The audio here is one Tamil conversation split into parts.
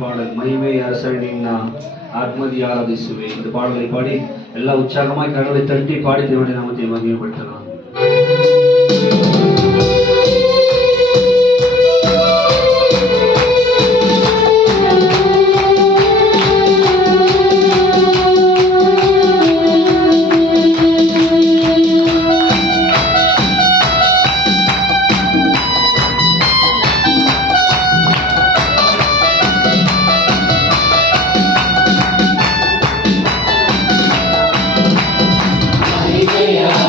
பாடல் மகிமை அரசனின் ஆத்மதி ஆராதிசுவே. இந்த பாடலை பாடி எல்லா உற்சாகமாய் கடவுளை தட்டி பாடி தேவனுடைய நாமத்தை மகிமைப்படுத்தலாம். Yeah.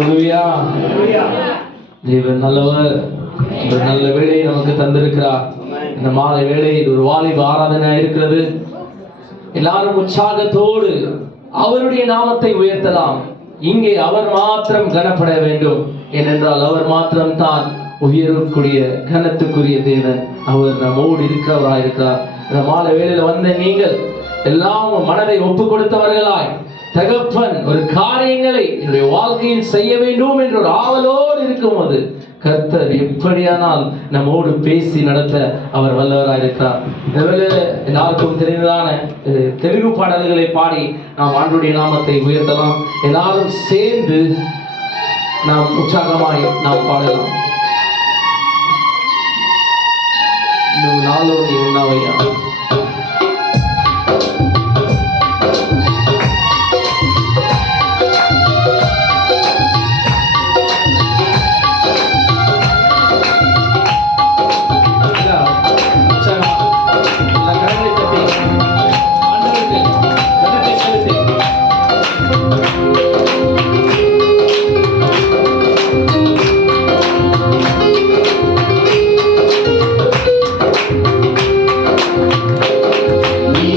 ஹல்லேலூயா. தேவன் நல்லவர். ஒரு நல்ல வேளையை நமக்கு தந்திருக்கிறார். இந்த மாலை வேளை இது ஒரு வாலிப ஆராதனை இருக்கிறது. எல்லாரும் உற்சாகத்தோடு அவருடைய நாமத்தை உயர்த்தலாம். இங்கே அவர் மாத்திரம் கனப்பட வேண்டும். ஏனென்றால் அவர் மாத்திரம் தான் உயரக்கூடிய கனத்துக்குரிய தேவன். அவர் நம்மோடு இருக்கிறவராயிருக்கிறார். இந்த மாலை வேளையில வந்த நீங்கள் எல்லாம் மனதை ஒப்பு கொடுத்தவர்களாய், தகப்பன் ஒரு காரியங்களை என்னுடைய வாழ்க்கையில் செய்ய வேண்டும் என்ற ஒரு ஆவலோடு இருக்கும்போது கர்த்தர் எப்படியானால் நம்மோடு பேசி நடத்த அவர் வல்லவராயிருக்கிறார். எல்லாருக்கும் தெரிந்ததான தெலுங்கு பாடல்களை பாடி நாம் ஆண்டவருடைய நாமத்தை உயர்த்தலாம். எல்லாரும் சேர்ந்து நாம் உற்சாகமாய் நாம் பாடலாம். நாளோடி உண்ணாவையா நீ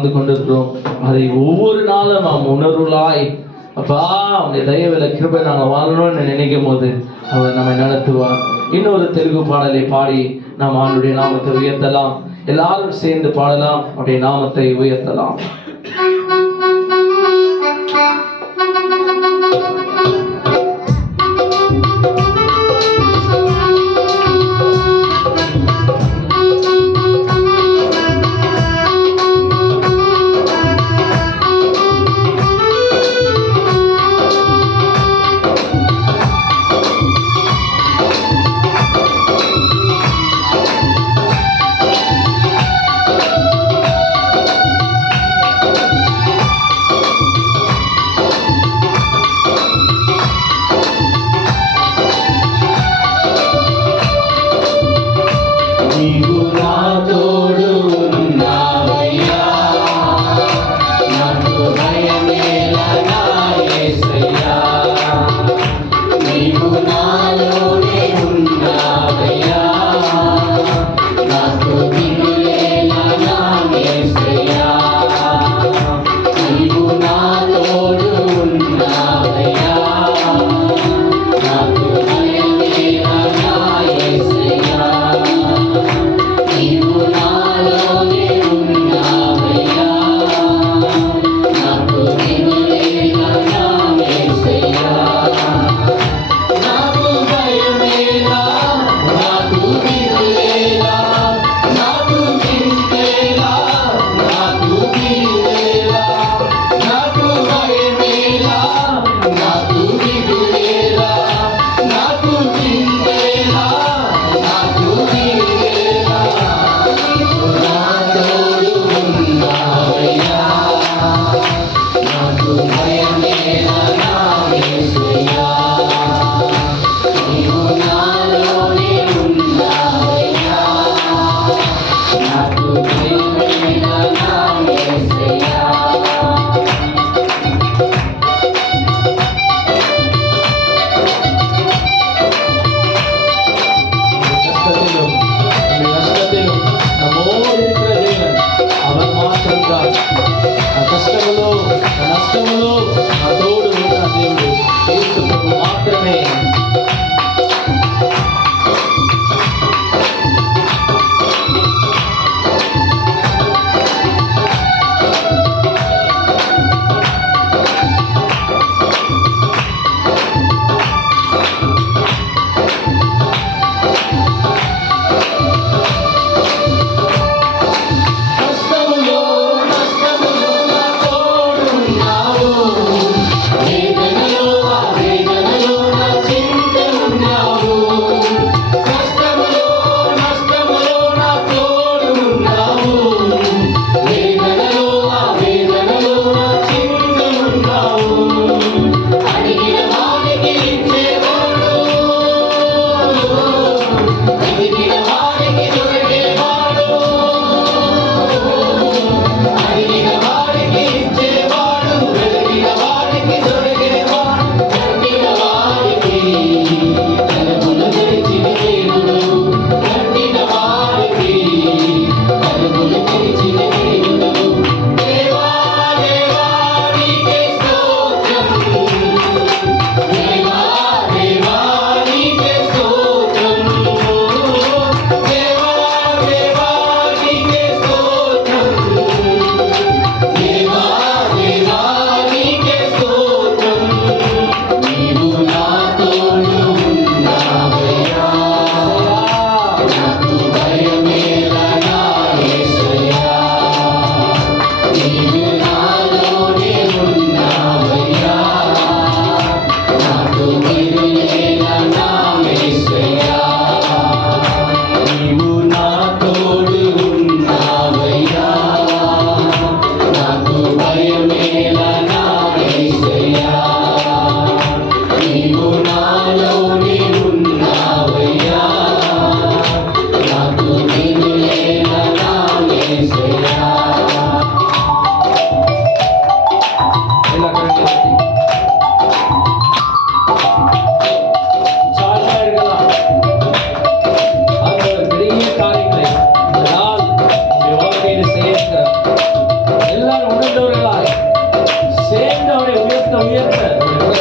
வாழ்ந்து கொண்டிருக்கிறோம். அதை ஒவ்வொரு நாளும் நாம் உணர்வுலாய் அப்பா அவனுடைய தயவுல கிருபை நாங்கள் வாழணும்னு நினைக்கும் போது அவர் நம்மை நடத்துவார். இன்னொரு தெலுங்கு பாடலை பாடி நாம் ஆண்டுடைய நாமத்தை உயர்த்தலாம். எல்லாரும் சேர்ந்து பாடலாம், அவருடைய நாமத்தை உயர்த்தலாம்.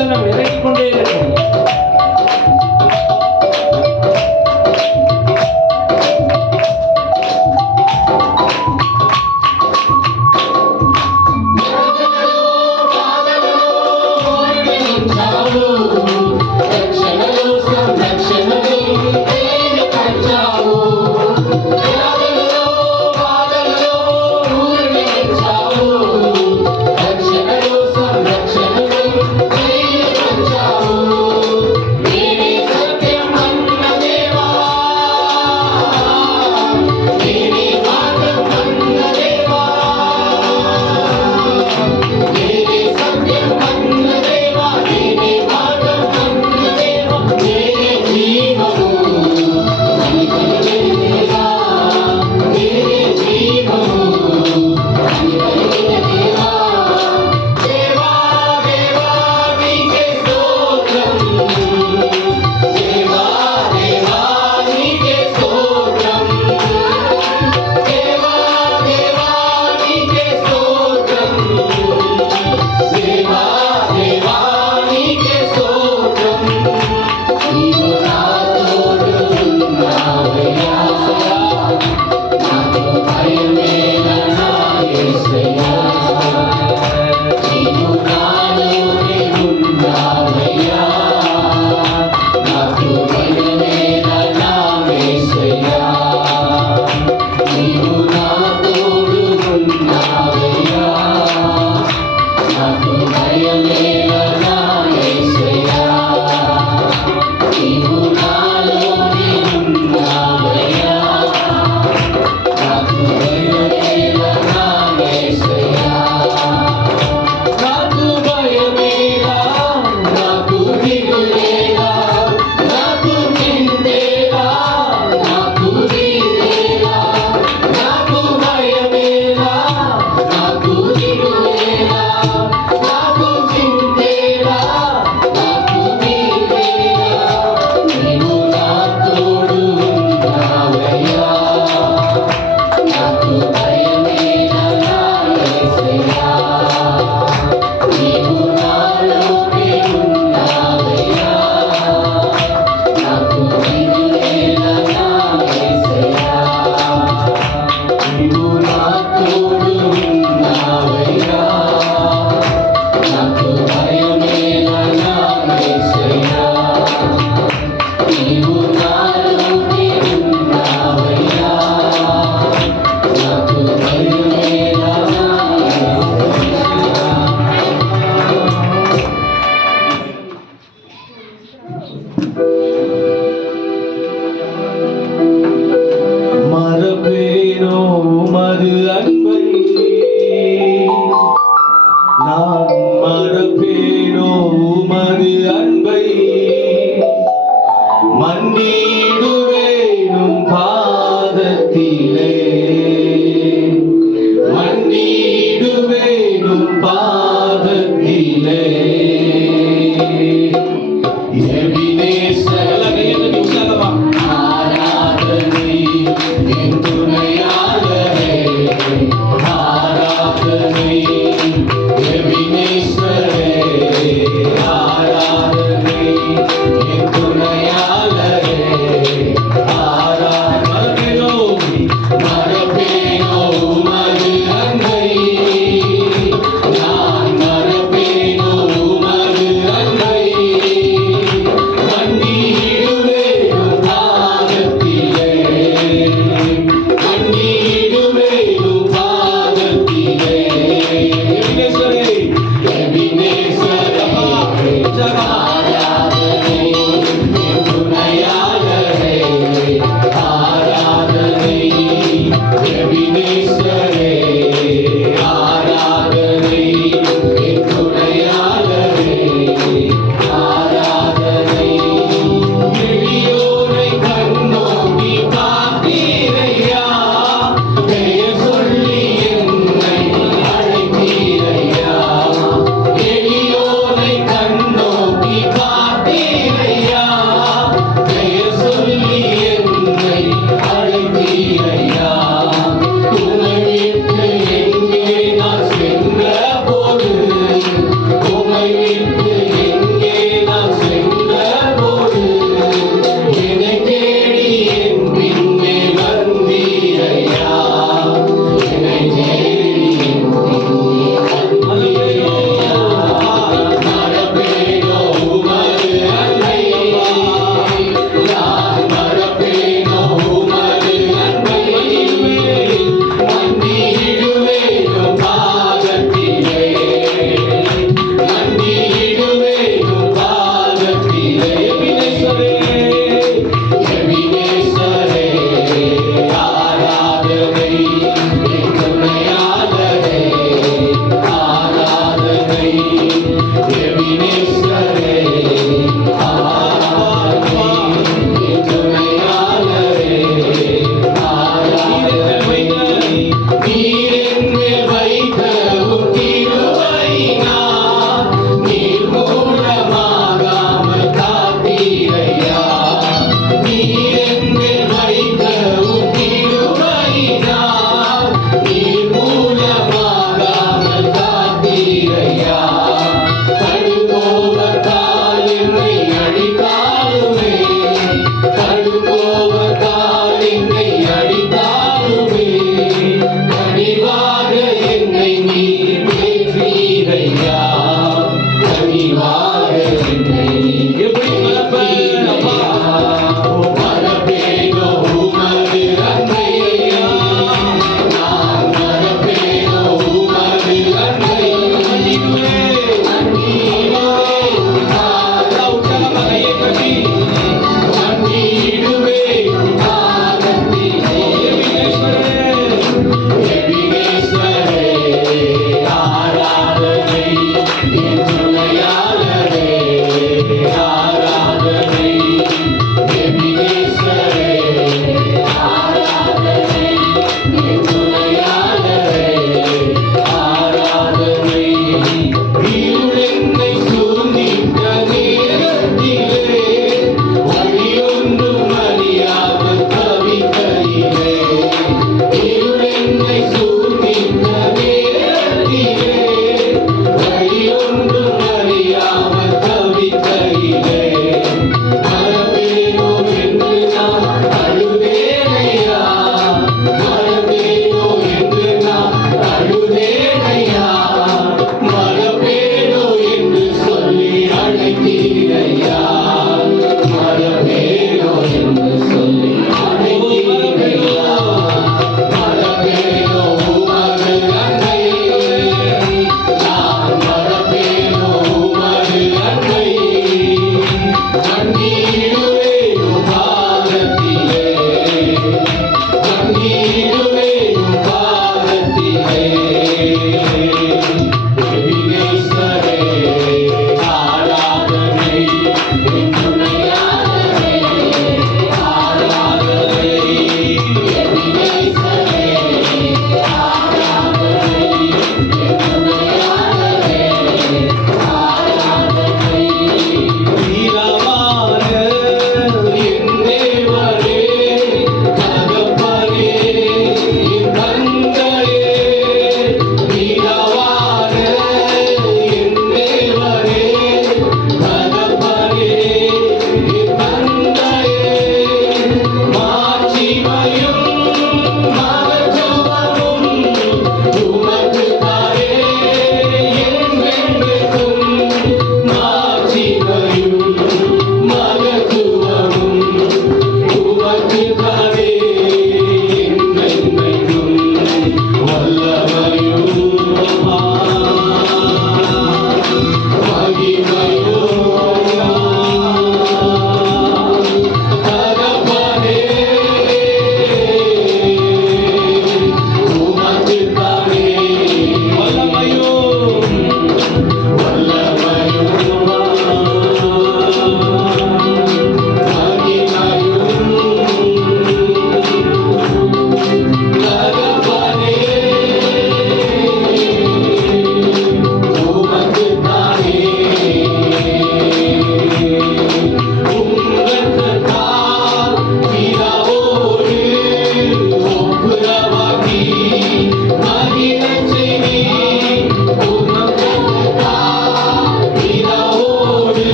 பிரசன்னம் இறங்கிக் கொண்டே இருக்கும்.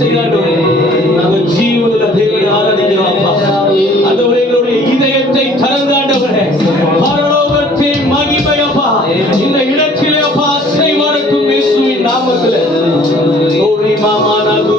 செய்யணும். நாங்கள் ஜீவனுள்ள தேவனை ஆராதிக்கிறோம் அப்பா. ஆண்டவரே, எங்களுடைய இதயத்தை திறந்து ஆண்டவரே, பரலோகத்தின் மகிமை அப்பா இந்த இடத்திலே அப்பா அசைவாருக்கும் இயேசுவின் நாமத்திலே. ஓரி மாமா நகு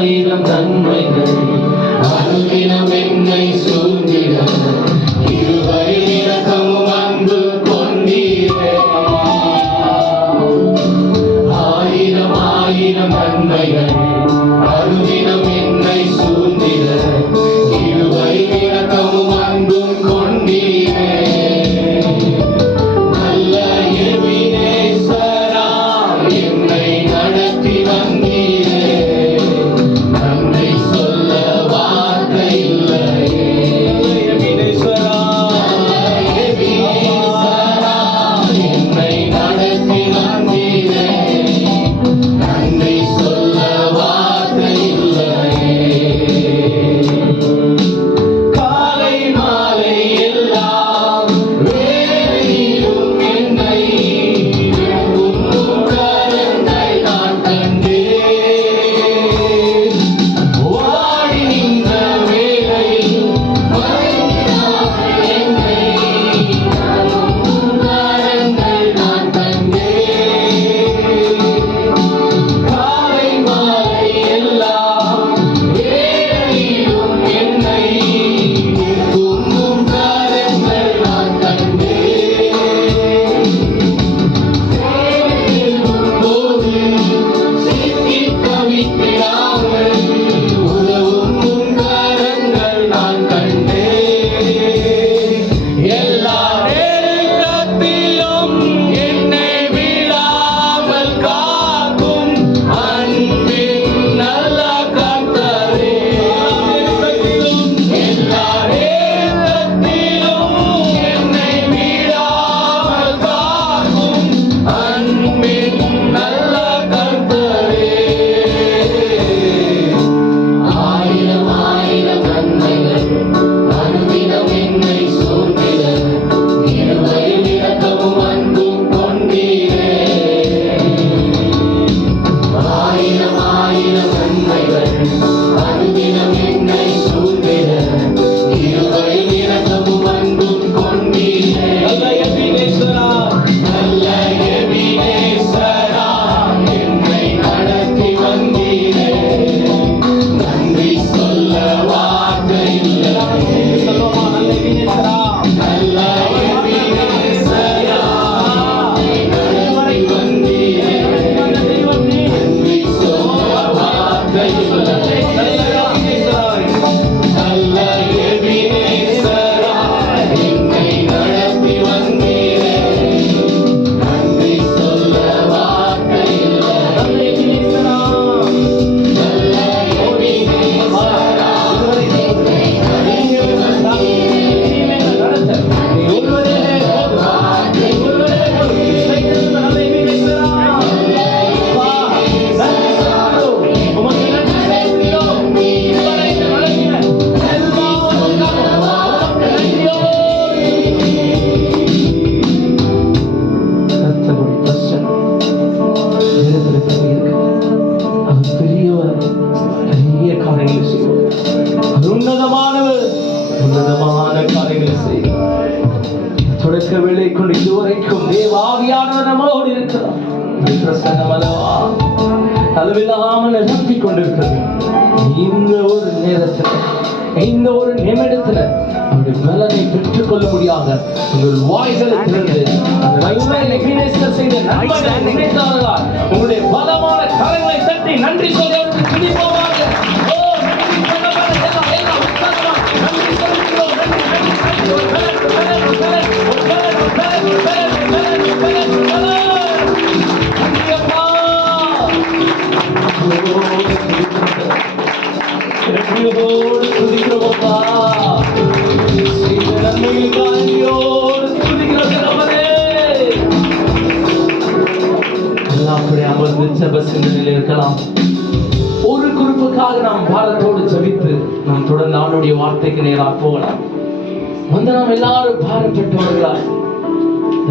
ஆயிரம் நன்மைகள் அனுதினம் என்னை சூழ்ந்திட கிருபை இரக்கமும் அன்பு கொண்டீரே. ஆயிரம் ஆயிரம் நன்மைகள் அனுதினம் என்னை சூழ்ந்திட கிருபை இரக்கமும் அன்பும் கொண்டீரே. நல்ல எபினேசரா என்னை நடத்தி வந்தீரே. நன்றி சொல்ல வார்த்தை இல்லையே. எபினேசரா என்னை நடத்தி வந்தீரே. நன்றி சொல்ல வார்த்தை இல்லையே. காலை மாலை எல்லாம் வேளையிலும் என்னை உம் கரங்கள் நான் கண்டேன். வாடி நின்ற வேளையில் மறைந்தாய் என்னை உம் கரங்கள் நான் கண்டேன். காலை மாலை எல்லாம் வேளையிலும் என்னை உம் கரங்கள் நான் கண்டேன். போது சிக்கி தவித்திடாமல் உதவும் உம் கரங்கள் நான் கண்டேன். எல்லா நேரத்திலும் என்னை விடாமல் காக்கும் அன்பின் நல்ல கர்த்தரே. எல்லா நேரத்திலும் என்னை விடாமல் காக்கும் அன்பின் நல்ல கர்த்தரே. ஆயிரம் ஆயிரம் நன்மைகள் அனுதினம் என்னை சூழ்ந்திட கிருபை இரக்கமும் அன்பும் கொண்டீரே. ஆயிரம் ஆயிரம் நன்மைகள் அனுதினம் என்னை சூழ்ந்திட கிருபை இரக்கமும் அன்பும் கொண்டீரே. நல்ல எபினேசரா என்னை நடத்தி வந்தீரே. நன்றி சொல்ல வார்த்தை இல்லையே. நல்ல எபினேசரா நடத்தி வந்தீரே. நன்றி சொல்ல வார்த்தை இல்லையே. நல்ல எபினேசரா என்னை நடத்தி வந்தீரே. நன்றி சொல்ல வார்த்தை இல்லையே. நல்ல எபினேசரா பெரிய காரியங்களை செய்வார். அது உன்னதமானவர். உன்னதமான காரியங்களை செய்வார். தொடக்க வேலை கொண்டு இதுவரைக்கும் தேவாவியானவர் நம்மளோடு இருக்கிறார். பிரசன்னம் அல்லவா அளவில்லாமல் நிரப்பிக் கொண்டிருக்கிறது. இந்த ஒரு நேரத்தில் இந்த ஒரு நிமிடத்தில் உங்களுடைய பலனை பெற்றுக் கொள்ள முடியாத உங்கள் வாய்களை திறந்து அந்த நன்மைகளை வீணேஸ்வர் செய்த நன்மைகளை நினைத்தார்களால் உங்களுடைய பலமான கரங்களை தட்டி நன்றி சொல்லி அவருக்கு துதிப்போமாக. ஓ நன்றி சொல்லப்பட எல்லாம் உற்சாகமா நன்றி சொல்லுகிறோம். நன்றி அப்பா. நன்றியோடு துதிக்கிறோம் அப்பா. செய்த நன்மைகளுக்கு நன்றியோடு துதிக்கிறோம் அவரே. எல்லாம் அப்படி அமர்ந்து ஜெப சிந்தனையில் இருக்கலாம். ஒரு குறிப்புக்காக நாம் பாரத்தோடு ஜெபித்து நாம் தொடர்ந்து அவனுடைய வார்த்தைக்கு நேராக போகலாம். வந்து நாம் எல்லாரும் பாரப்பட்டவர்களாய்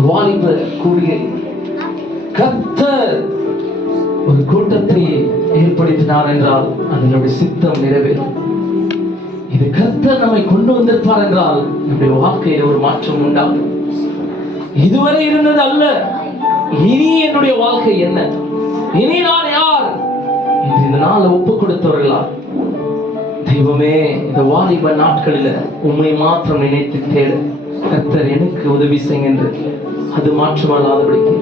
வாலிப கூடிய கர்த்தர் ஒரு கூட்டத்தை ஏற்படுத்தினார் என்றால் அதனுடைய சித்தம் நிறைவேறும். இது கர்த்தர் நம்மை கொண்டு வந்திருப்பார் என்றால் நம்முடைய வாழ்க்கையில் ஒரு மாற்றம் உண்டாகும். இதுவரை இருந்தது அல்ல, இனி என்னுடைய வாழ்க்கை என்ன, இனி நான் யார் என்று இந்த நாளை ஒப்பு கொடுத்தவர்களா தெய்வமே, இந்த வாலிப நாட்களில் உண்மை மாத்திரம் நினைத்து தேட கர்த்தர் எனக்கு உதவி செய்யுங்க என்று அது மாற்றமல்லாதபடிக்கு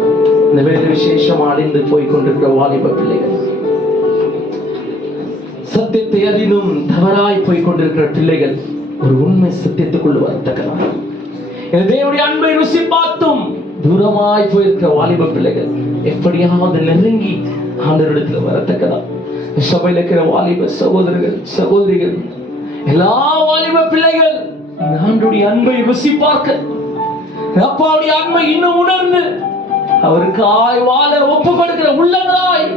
இந்த வேலை விசேஷம் அழிந்து போய் கொண்டிருக்கிற வாலிப பிள்ளைகள், சத்தியத்தை அறிந்தும் தவறாய் போய் கொண்டிருக்கிற பிள்ளைகள் ஒரு உண்மை சத்தியத்துக்குள்ள வரத்தக்கலாம். தேவனுடைய அன்பை ருசி பார்த்தும் தூரமாய் போயிருக்கிற வாலிப பிள்ளைகள் எப்படியாவது நெருங்கி ஆண்டவரிடத்துல வரத்தக்கதா. சபையில் இருக்கிற வாலிப சகோதரர்கள் சகோதரிகள் எல்லா வாலிப பிள்ளைகள் ஆண்டவருடைய அன்பை ருசி பார்க்க, அப்பாவுடைய அன்பை இன்னும் உணர்ந்து அவருக்காய் வாழ ஒப்பு கொடுக்கிற உள்ளங்களாய்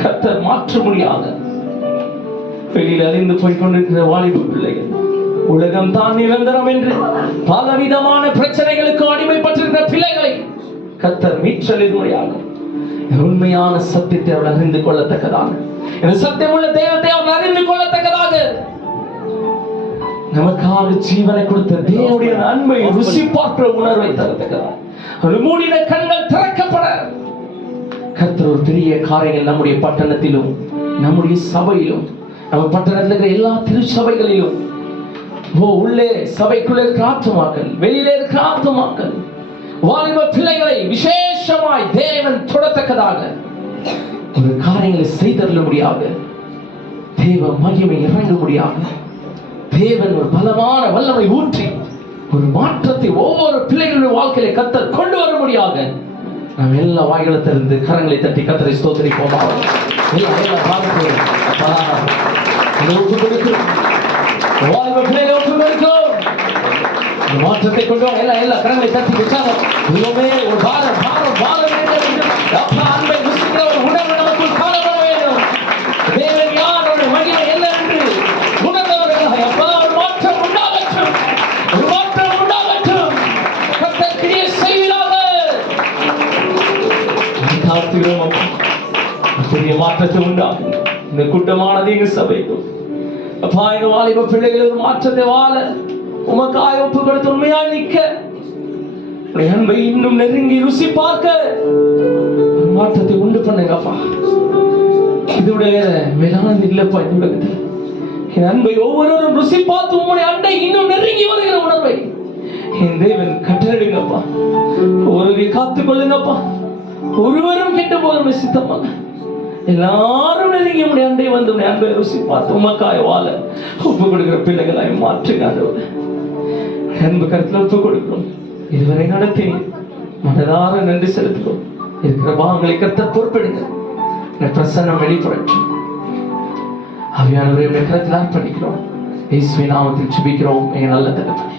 கர்த்தர் மாற்ற முடியாத வெளியில் அறிந்து போய் கொண்டிருக்கிற வாலிப பிள்ளைகள், உலகம் தான் நிரந்தரம் என்று பலவிதமான பிரச்சனைகளுக்கு அடிமைப்பட்டிருக்கிற பிள்ளைகளை கர்த்தர் மீற்றலின் முறையாக உண்மையான சத்தியத்தை அவள் அறிந்து கொள்ளத்தக்கதாக, இந்த சத்தியமுள்ள தெய்வத்தை அவள் அறிந்து கொள்ளத்தக்கதாக, நமக்காக ஜீவனை கொடுத்த தேவனுடைய அன்பை ருசி பார்க்கிற உணர்வை தரத்தக்கதாக மூடின கண்கள் திறக்கப்பட கர்த்தர் ஒரு பெரிய காரியங்கள் நம்முடைய பட்டணத்திலும் நம்முடைய சபையிலும் நம்ம பட்டணத்தில் இருக்கிற எல்லா திருச்சபைகளிலும் உள்ளே சபைக்குள்ளே இருக்கிற ஆத்துமாக்கள், வெளியிலே இருக்கிற ஆத்துமாக்கள், வாலிப பிள்ளைகளை விசேஷமாய் தேவன் தொடத்தக்கதாக ஒரு காரியங்களை செய்தருள முடியாக, தேவ மகிமை இறங்க முடியாக, தேவன் ஒரு பலமான வல்லமை ஊற்றி ஒரு மாற்றத்தை ஒவ்வொரு பிள்ளைகளுடைய வாழ்க்கையில கர்த்தர் கொண்டு வர முடியாக நாம் எல்லா வாய்களை திறந்து கரங்களை தட்டி கர்த்தரை ஸ்தோத்திரிப்போமா. எல்லா பாதத்தையும் ஒப்பு கொடுக்கிறோம், வாலிப பிள்ளைகளை ஒப்பு கொடுக்கிறோம். மாற்றத்தை கொண்டு எல்லா கரங்களை தட்டி வச்சாங்க. ஒரு பாரம் பாரம் பாரம் வேண்டும். அன்பை ருசிக்கிற ஒரு உணர்வு நமக்குள் காணப்பட வேண்டும். தேவன் யார், அவருடைய மகிமை என்ன என்று உணர்ந்தவர்கள் அப்பா ஒரு மாற்றம் உண்டாகட்டும், ஒரு மாற்றம் உண்டாகட்டும். கர்த்தர் கிரியை செய்வீராக. தாழ்த்துகிறோம், பெரிய மாற்றத்தை உண்டாகும் இந்த கூட்டமானது எங்க சபைக்கும். அப்பா எங்க வாலிப பிள்ளைகள் ஒரு மாற்றத்தை வாழ உமக்காய் ஒப்பு கொடுத்து உண்மையாய் நிற்க, அன்பை இன்னும் நெருங்கி ருசி பார்க்க மாற்றத்தை உண்டு பண்ணுங்கப்பா. இதோடைய மேலானது இல்லப்பா இந்த உலகத்தில். என் அன்பை ஒவ்வொருவரும் ருசி பார்த்து உங்களுடைய அண்டை இன்னும் நெருங்கி வருகிற உணர்வை என் தேவன் கட்டளையிடுங்கப்பா. ஒருவரை காத்துக் கொள்ளுங்கப்பா. ஒருவரும் கெட்ட போதும் சித்தமாக எல்லாரும் நெருங்கி உடைய அண்டை வந்து உடைய அன்பை ருசி பார்த்து உமக்காய் வாழ ஒப்பு கொடுக்கிற பிள்ளைகளாய் மாற்றுங்க. அன்பு கருத்துல ஒப்பு கொடுக்கிறோம். இதுவரை நடத்தி மனதார நன்றி செலுத்துகிறோம். இருக்கிற பாவங்களை கர்த்தர் பொறுப்பெடுங்க. பிரசன்னம் வெளிப்படட்டும். ஆவியானவரை கருத்தில் அர்ப்பணிக்கிறோம். இயேசுவின் நாமத்தில் ஜெபிக்கிறோம் எங்கள் நல்ல தகப்பனே.